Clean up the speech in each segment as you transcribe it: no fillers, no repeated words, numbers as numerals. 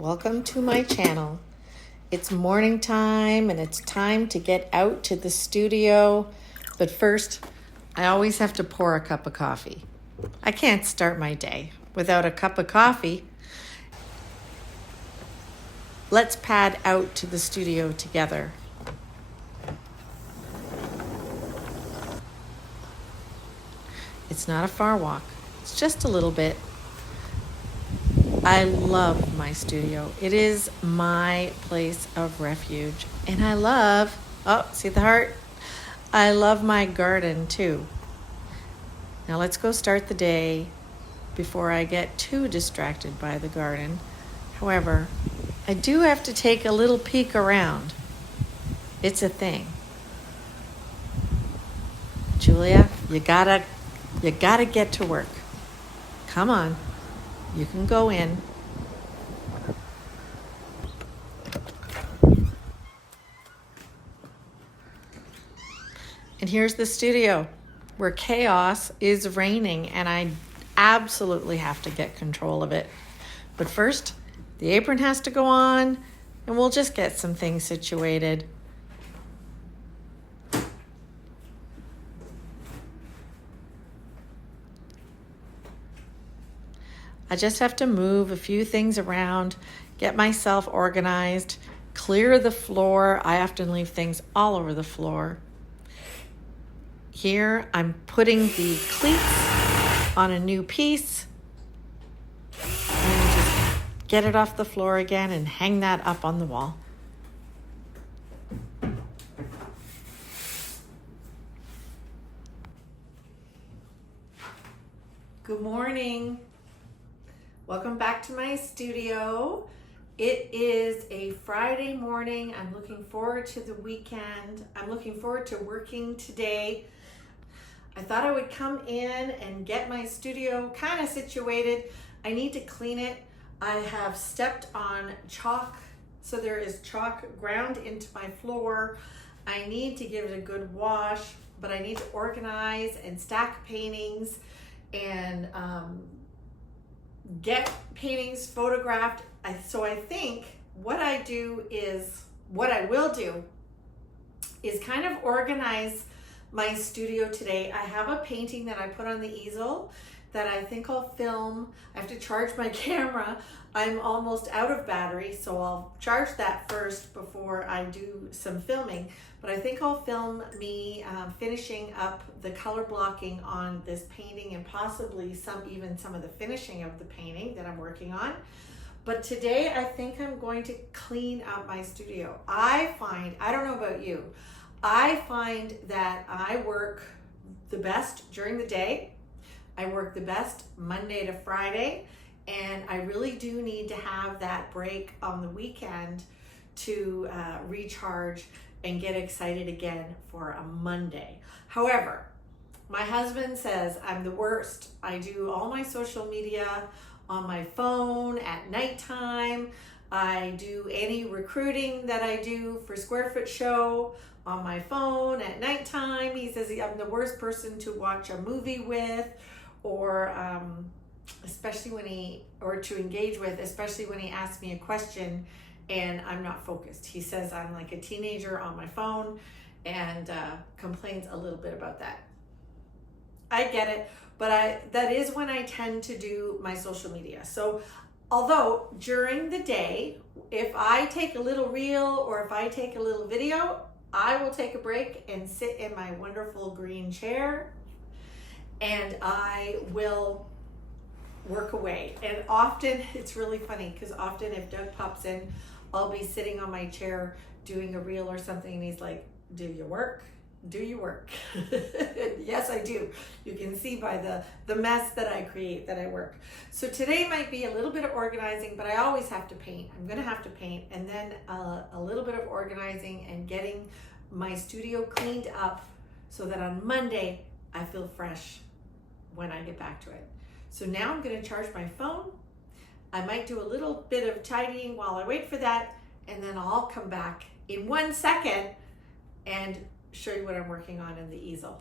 welcome to my channel. It's morning time and it's time to get out to the studio. But first, I always have to pour a cup of coffee. I can't start my day without a cup of coffee. Let's pad out to the studio together. It's not a far walk, it's just a little bit. I love my studio. It is my place of refuge. And I love, see the heart? I love my garden too. Now let's go start the day before I get too distracted by the garden. However, I do have to take a little peek around. It's a thing. Julia, you gotta get to work. Come on. You can go in. And here's the studio where chaos is reigning and I absolutely have to get control of it. But first, the apron has to go on and we'll just get some things situated. I just have to move a few things around, get myself organized, clear the floor. I often leave things all over the floor. Here, I'm putting the cleats on a new piece. And just get it off the floor again and hang that up on the wall. Good morning. Welcome back to my studio. It is a Friday morning. I'm looking forward to the weekend. I'm looking forward to working today. I thought I would come in and get my studio kind of situated. I need to clean it. I have stepped on chalk, so there is chalk ground into my floor. I need to give it a good wash, but I need to organize and stack paintings and get paintings photographed. So I think what I will do is kind of organize my studio today. I have a painting that I put on the easel that I think I'll film. I have to charge my camera. I'm almost out of battery, so I'll charge that first before I do some filming. But I think I'll film me finishing up the color blocking on this painting and possibly even some of the finishing of the painting that I'm working on. But today I think I'm going to clean out my studio. I don't know about you, I find that I work the best during the day. I work the best Monday to Friday, and I really do need to have that break on the weekend to recharge and get excited again for a Monday. However, my husband says I'm the worst. I do all my social media on my phone at nighttime. I do any recruiting that I do for Square Foot Show on my phone at nighttime. He says I'm the worst person to watch a movie with, or to engage with, especially when he asks me a question and I'm not focused. He says I'm like a teenager on my phone and complains a little bit about that. I get it, but that is when I tend to do my social media. So although during the day, if I take a little reel or if I take a little video, I will take a break and sit in my wonderful green chair and I will work away. And often, it's really funny because often if Doug pops in, I'll be sitting on my chair doing a reel or something and he's like, do you work? Do you work? Yes, I do. You can see by the mess that I create that I work. So today might be a little bit of organizing, but I always have to paint. I'm gonna have to paint, and then a little bit of organizing and getting my studio cleaned up so that on Monday I feel fresh when I get back to it. So now I'm gonna charge my phone. I might do a little bit of tidying while I wait for that, and then I'll come back in 1 second and show you what I'm working on in the easel.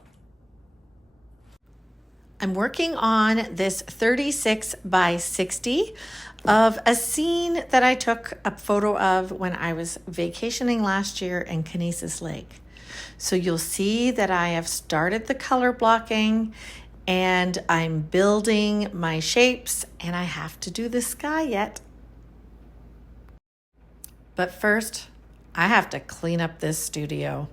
I'm working on this 36 by 60 of a scene that I took a photo of when I was vacationing last year in Kinesis Lake. So you'll see that I have started the color blocking and I'm building my shapes, and I have to do the sky yet. But first, I have to clean up this studio.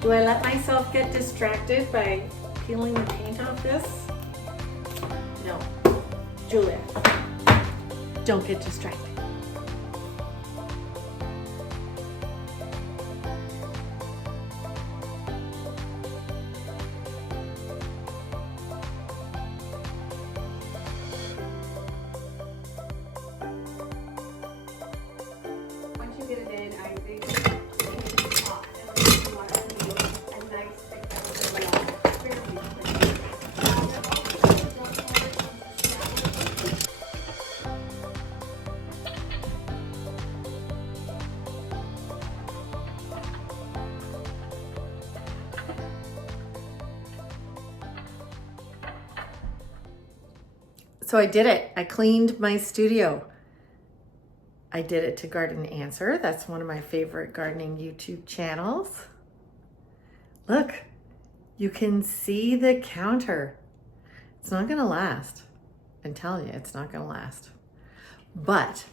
Do I let myself get distracted by peeling the paint off this? No. Julia, don't get distracted. Once you get it in, I think So I did it. I cleaned my studio. I did it to Garden Answer. That's one of my favorite gardening YouTube channels. Look, you can see the counter. It's not gonna last. I'm telling you, it's not gonna last. But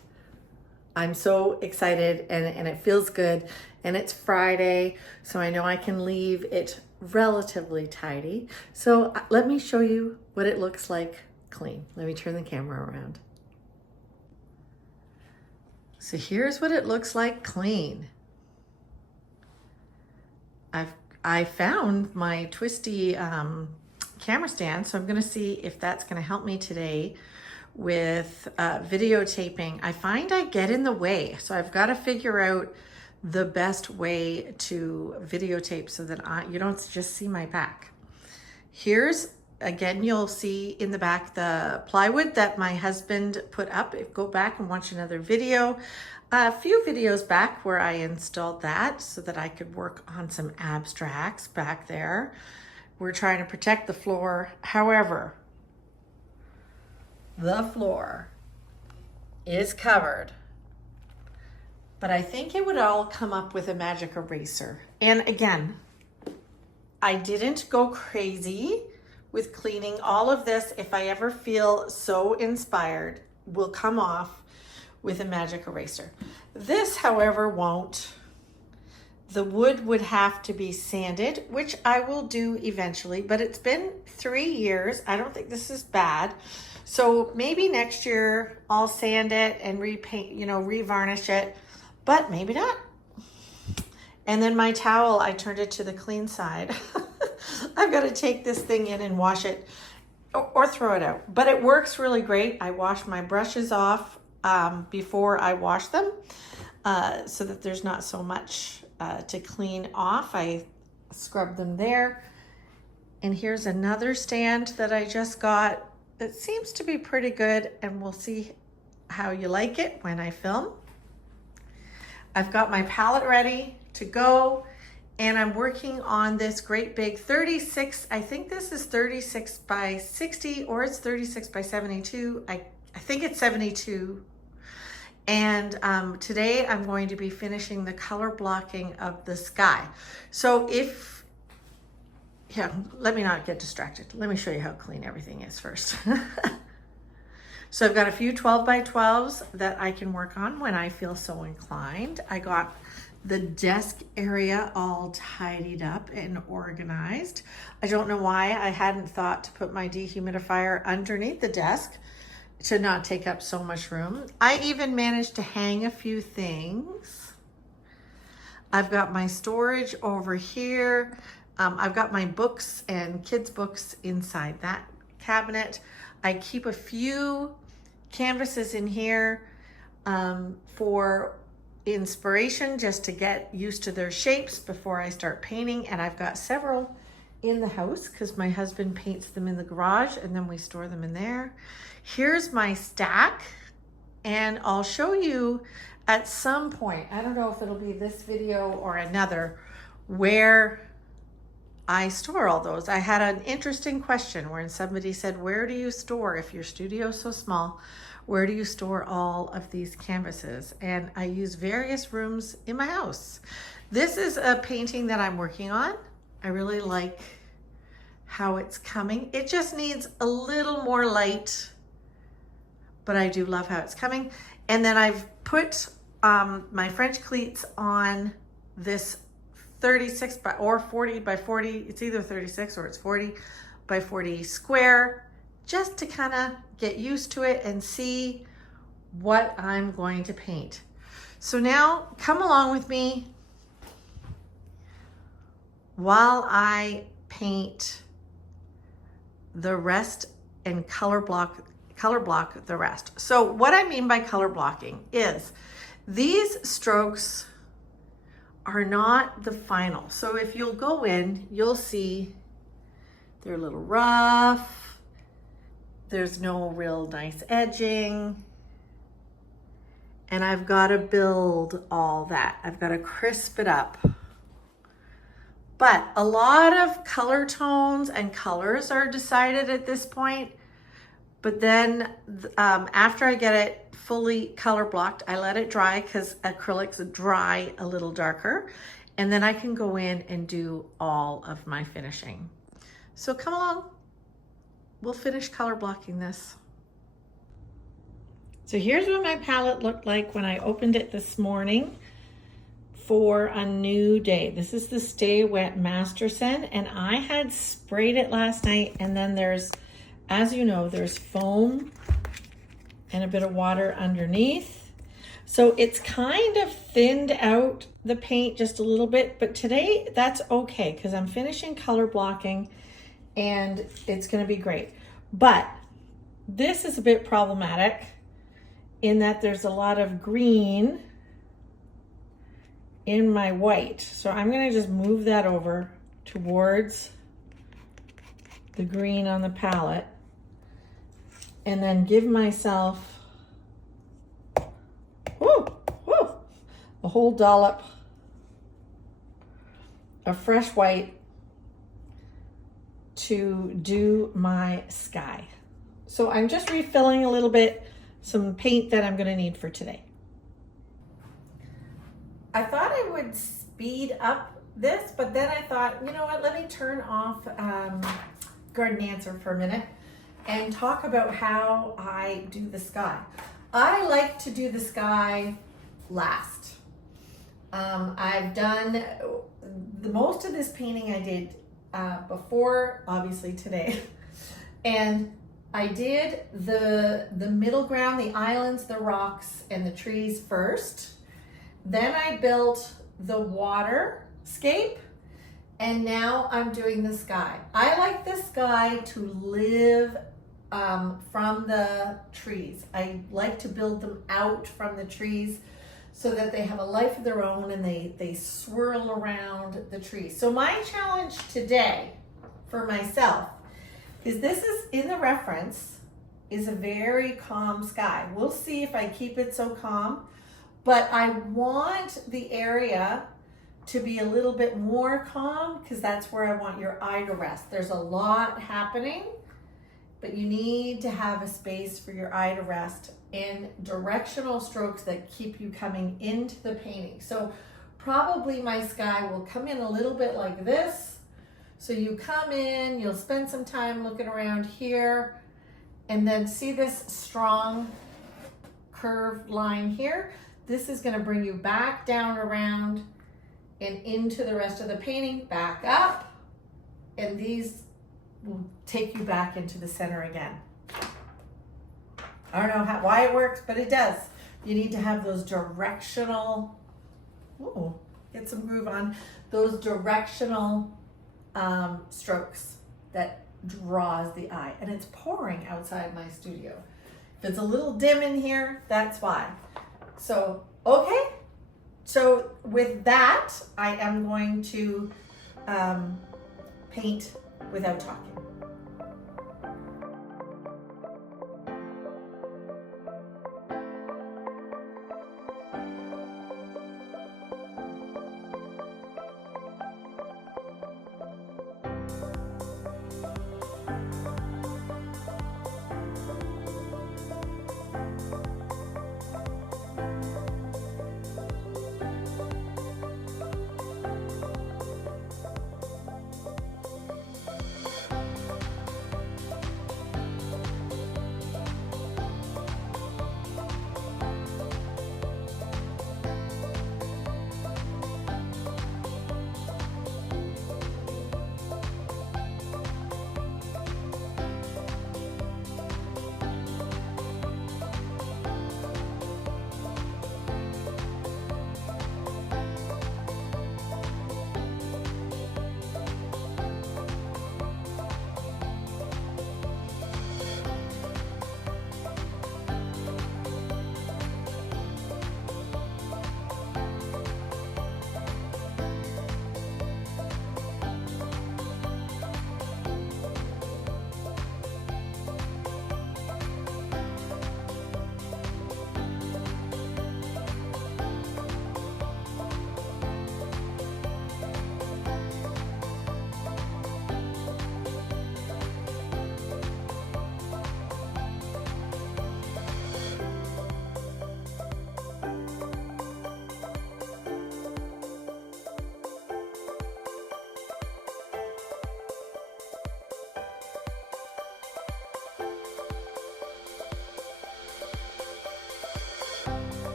I'm so excited and it feels good. And it's Friday, so I know I can leave it relatively tidy. So let me show you what it looks like clean. Let me turn the camera around. So here's what it looks like clean. I found my twisty camera stand, so I'm gonna see if that's gonna help me today with videotaping. I find I get in the way, so I've got to figure out the best way to videotape so that you don't just see my back. Here's, again, you'll see in the back the plywood that my husband put up. Go back and watch another video. A few videos back where I installed that so that I could work on some abstracts back there. We're trying to protect the floor. However, the floor is covered, but I think it would all come up with a magic eraser. And again, I didn't go crazy with cleaning. All of this, if I ever feel so inspired, will come off with a magic eraser. This, however, won't. The wood would have to be sanded, which I will do eventually, but it's been 3 years. I don't think this is bad. So maybe next year I'll sand it and repaint, revarnish it, but maybe not. And then my towel, I turned it to the clean side. I've got to take this thing in and wash it or throw it out, but it works really great. I wash my brushes off before I wash them so that there's not so much to clean off. I scrub them there. And here's another stand that I just got. It seems to be pretty good, and we'll see how you like it when I film. I've got my palette ready to go, and I'm working on this great big 36, I think this is 36 by 60, or it's 36 by 72. I think it's 72. And today I'm going to be finishing the color blocking of the sky. So let me not get distracted. Let me show you how clean everything is first. So I've got a few 12 by 12s that I can work on when I feel so inclined. I got the desk area all tidied up and organized. I don't know why I hadn't thought to put my dehumidifier underneath the desk to not take up so much room. I even managed to hang a few things. I've got my storage over here. I've got my books and kids' books inside that cabinet. I keep a few canvases in here for inspiration, just to get used to their shapes before I start painting. And I've got several in the house because my husband paints them in the garage and then we store them in there. Here's my stack, and I'll show you at some point, I don't know if it'll be this video or another, where I store all those. I had an interesting question where somebody said, where do you store, if your studio is so small, where do you store all of these canvases? And I use various rooms in my house. This is a painting that I'm working on. I really like how it's coming. It just needs a little more light, but I do love how it's coming. And then I've put my French cleats on this 36 by or 40 by 40. It's either 36 or it's 40 by 40 square, just to kind of get used to it and see what I'm going to paint. So now come along with me while I paint the rest and color block the rest. So what I mean by color blocking is these strokes are not the final. So if you'll go in, you'll see they're a little rough. There's no real nice edging. And I've got to build all that. I've got to crisp it up. But a lot of color tones and colors are decided at this point. But then after I get it fully color blocked, I let it dry because acrylics dry a little darker. And then I can go in and do all of my finishing. So come along, we'll finish color blocking this. So here's what my palette looked like when I opened it this morning for a new day. This is the Stay Wet Masterson, and I had sprayed it last night, and then there's, as you know, there's foam and a bit of water underneath. So it's kind of thinned out the paint just a little bit, but today that's okay because I'm finishing color blocking and it's gonna be great. But this is a bit problematic in that there's a lot of green in my white. So I'm gonna just move that over towards the green on the palette and then give myself a whole dollop of fresh white to do my sky. So I'm just refilling a little bit, some paint that I'm gonna need for today. I thought I would speed up this, but then I thought, you know what, let me turn off Garden Answer for a minute and talk about how I do the sky. I like to do the sky last. I've done the most of this painting I did before, obviously today, and I did the middle ground, the islands, the rocks, and the trees first. Then I built the waterscape, and now I'm doing the sky. I like the sky to live from the trees. I like to build them out from the trees so that they have a life of their own and they swirl around the trees. So my challenge today for myself is, this is in the reference, is a very calm sky. We'll see if I keep it so calm, but I want the area to be a little bit more calm because that's where I want your eye to rest. There's a lot happening, but you need to have a space for your eye to rest and directional strokes that keep you coming into the painting. So probably my sky will come in a little bit like this. So you come in, you'll spend some time looking around here, and then see this strong curved line here. This is going to bring you back down around and into the rest of the painting, back up, and these will take you back into the center again. I don't know why it works, but it does. You need to have those directional, get some groove on, those directional strokes that draws the eye. And it's pouring outside my studio. If it's a little dim in here, that's why. So, okay. So with that, I am going to paint without talking.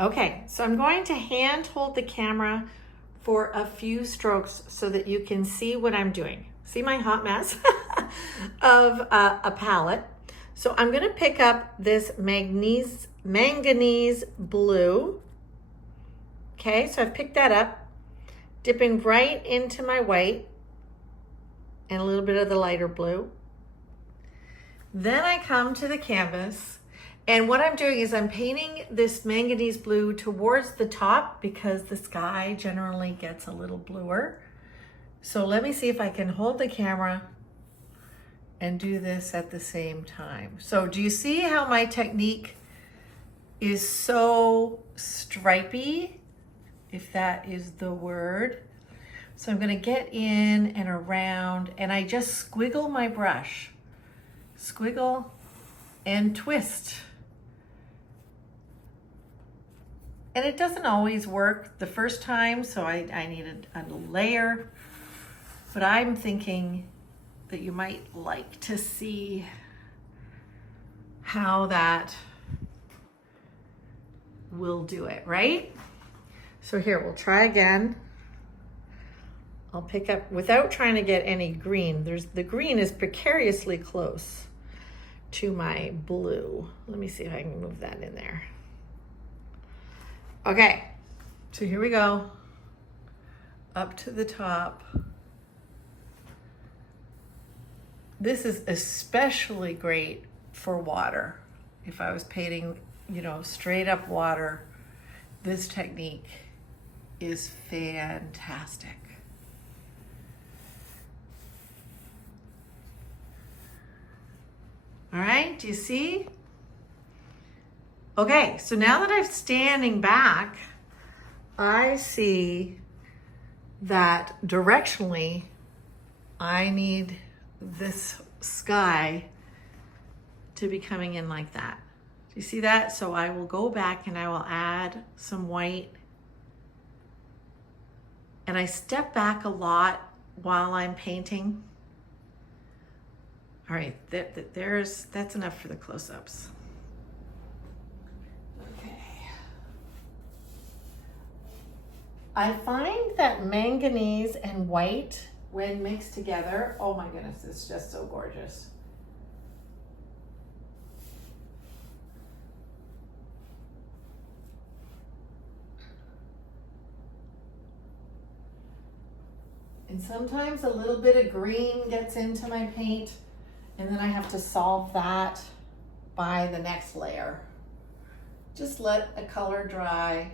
Okay, so I'm going to hand hold the camera for a few strokes so that you can see what I'm doing. See my hot mess of a palette. So I'm going to pick up this manganese blue. Okay, so I've picked that up, dipping right into my white and a little bit of the lighter blue. Then I come to the canvas, and what I'm doing is I'm painting this manganese blue towards the top because the sky generally gets a little bluer. So let me see if I can hold the camera and do this at the same time. So do you see how my technique is so stripy, if that is the word? So I'm gonna get in and around, and I just squiggle my brush. Squiggle and twist. And it doesn't always work the first time, so I need a layer. But I'm thinking that you might like to see how that will do it, right? So here, we'll try again. I'll pick up, without trying to get any green, the green is precariously close to my blue. Let me see if I can move that in there. Okay, so here we go. Up to the top. This is especially great for water. If I was painting, straight up water, this technique is fantastic. All right, do you see? Okay, so now that I'm standing back, I see that directionally, I need this sky to be coming in like that. Do you see that? So I will go back and I will add some white. And I step back a lot while I'm painting. All right, that's enough for the close-ups. I find that manganese and white, when mixed together, oh my goodness, it's just so gorgeous. And sometimes a little bit of green gets into my paint, and then I have to solve that by the next layer. Just let a color dry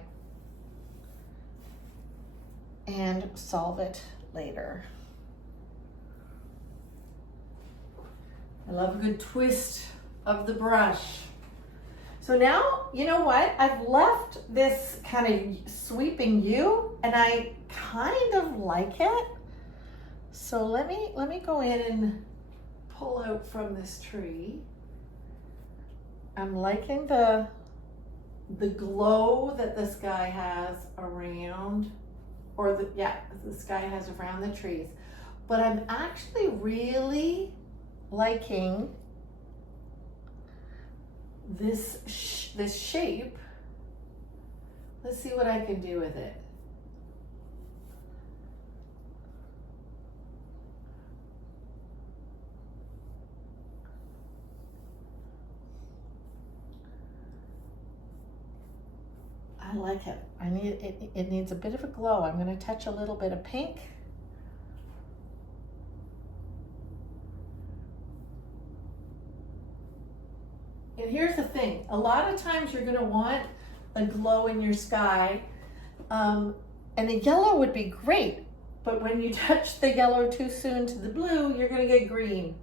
and solve it later. I love a good twist of the brush. So now, you know what? I've left this kind of sweeping U, and I kind of like it. So let me go in and pull out from this tree. I'm liking the glow that the sky has around, or the sky has around the trees. But I'm actually really liking this shape. Let's see what I can do with it. I like it. It needs a bit of a glow. I'm going to touch a little bit of pink. And here's the thing. A lot of times you're going to want a glow in your sky. And the yellow would be great. But when you touch the yellow too soon to the blue, you're going to get green.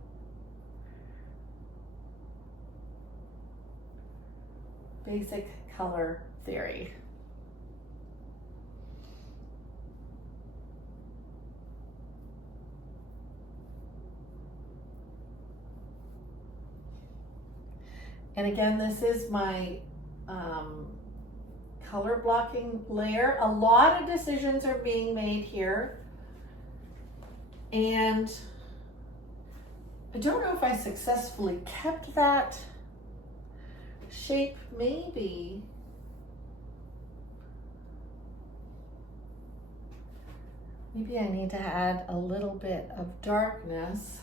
Basic color theory. And again, this is my color blocking layer. A lot of decisions are being made here. And I don't know if I successfully kept that shape. Maybe Maybe I need to add a little bit of darkness.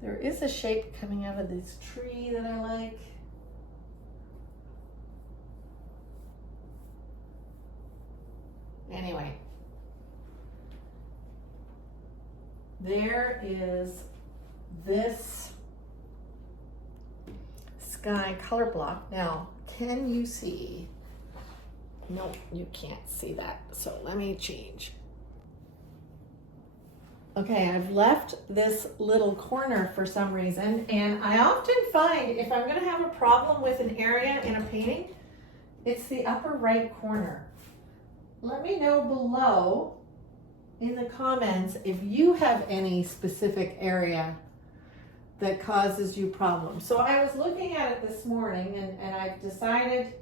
There is a shape coming out of this tree that I like. Anyway, there is this sky color block. Now, can you see? No, you can't see that. So let me change. Okay, I've left this little corner for some reason, and I often find if I'm gonna have a problem with an area in a painting, it's the upper right corner. Let me know below in the comments if you have any specific area that causes you problems. So I was looking at it this morning and I've decided,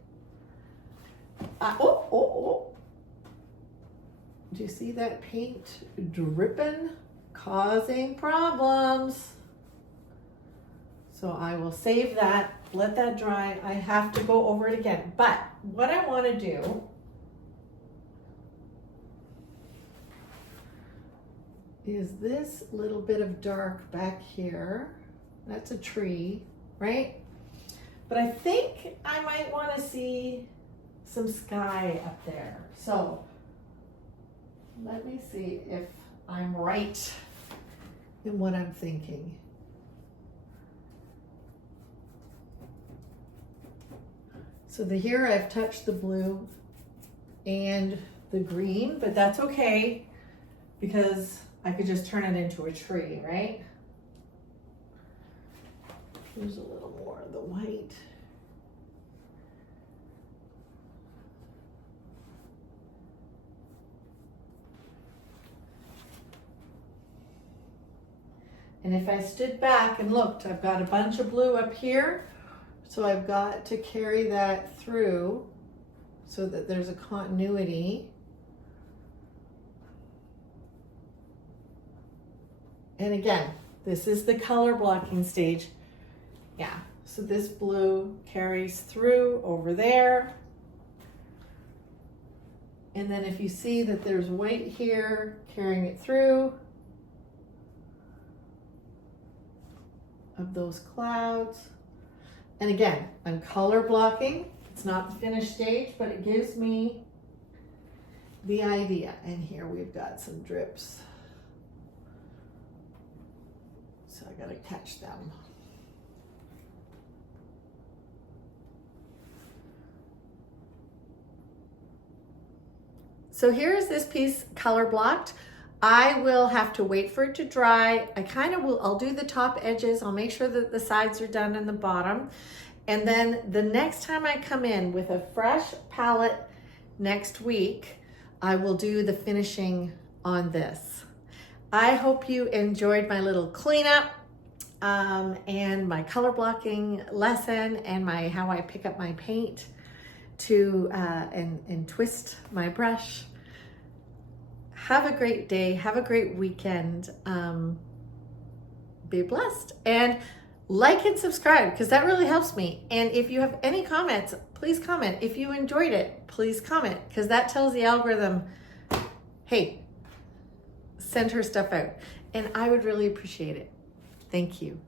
do you see that paint dripping? Causing problems. So I will save that, let that dry. I have to go over it again. But what I want to do is this little bit of dark back here. That's a tree, right? But I think I might want to see some sky up there. So let me see if I'm right in what I'm thinking. So here I've touched the blue and the green, but that's okay because I could just turn it into a tree, right? Here's a little more of the white. And if I stood back and looked, I've got a bunch of blue up here, so I've got to carry that through so that there's a continuity. And again, this is the color blocking stage. Yeah, so this blue carries through over there. And then if you see that there's white here carrying it through, of those clouds. And again, I'm color blocking. It's not the finished stage, but it gives me the idea. And here we've got some drips. So I gotta catch them. So here's this piece color blocked. I will have to wait for it to dry. I'll do the top edges. I'll make sure that the sides are done and the bottom. And then the next time I come in with a fresh palette next week, I will do the finishing on this. I hope you enjoyed my little cleanup and my color blocking lesson and how I pick up my paint to and twist my brush. Have a great day. Have a great weekend. Be blessed. And like and subscribe because that really helps me. And if you have any comments, please comment. If you enjoyed it, please comment because that tells the algorithm, hey, send her stuff out. And I would really appreciate it. Thank you.